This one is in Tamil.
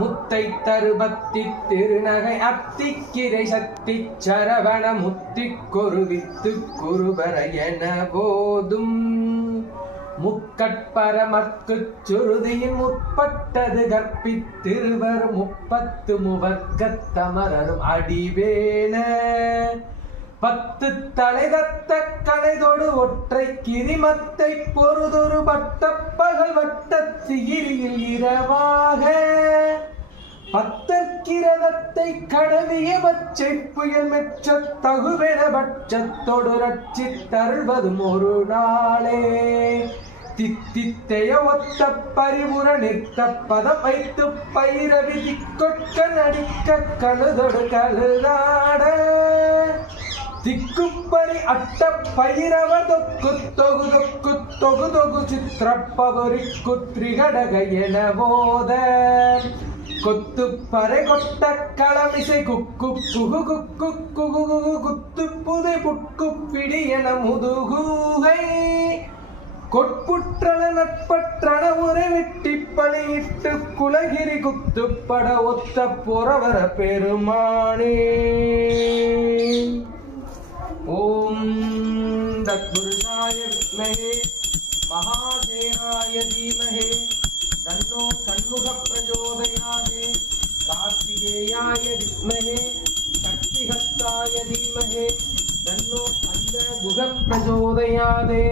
முத்தை தருபத்தி திருநகை அத்திக்கிரை சக்தி சரவண முத்தி கொருவித்து குருபர என போதும் முக்கட்பரமற்குச் சுருதியின் முற்பட்டது கற்பித்திருவர் முப்பத்து முவர்க்கத்தமரரும் அடிவேன பத்து தலைதத்த கலைதொடு ஒற்றை கிரிமத்தை பொறுதொரு பட்டப்பகல் வட்டத்திகிரியில் இரவாக பத்தற்கிரதத்தை கடவிய பச்சை புயல் மெச்ச தகுவென பட்சத்தொடு ரட்சித்தருள்வதும் ஒரு நாளே தித்தித்தைய ஒத்த பரிபுர நிற்க பதம் வைத்து பைரவி திக்கொட்க நடிக்க கழுதொடு கழுதாட திக்குப்பறி அட்ட பைரவ தொக்கு தொகு தொக்கு தொகு தொகு சித்திரப்பவரி குத்ரிகடக என போத கொத்து பறை கொட்ட களமிசை குக்கு புகு குக்கு குகு குகு குத்து புதை புட்கு பிடி என முதுகுகை கொட்புற்றன நட்பற்றன உரை வெட்டி பணியிட்டு குலகிரி குத்துப்பட ஒத்த புறவர பெருமானே. ஓம் தத்புருஷாய வித்மஹே மகாதேவாய தீமஹே தன்னோ சண்முக பிரச்சோதயாதே கார்த்திகேயாய வித்மஹே சக்திஹஸ்தாய தீமஹே தன்னோ கந்த குக பிரச்சோதயாதே.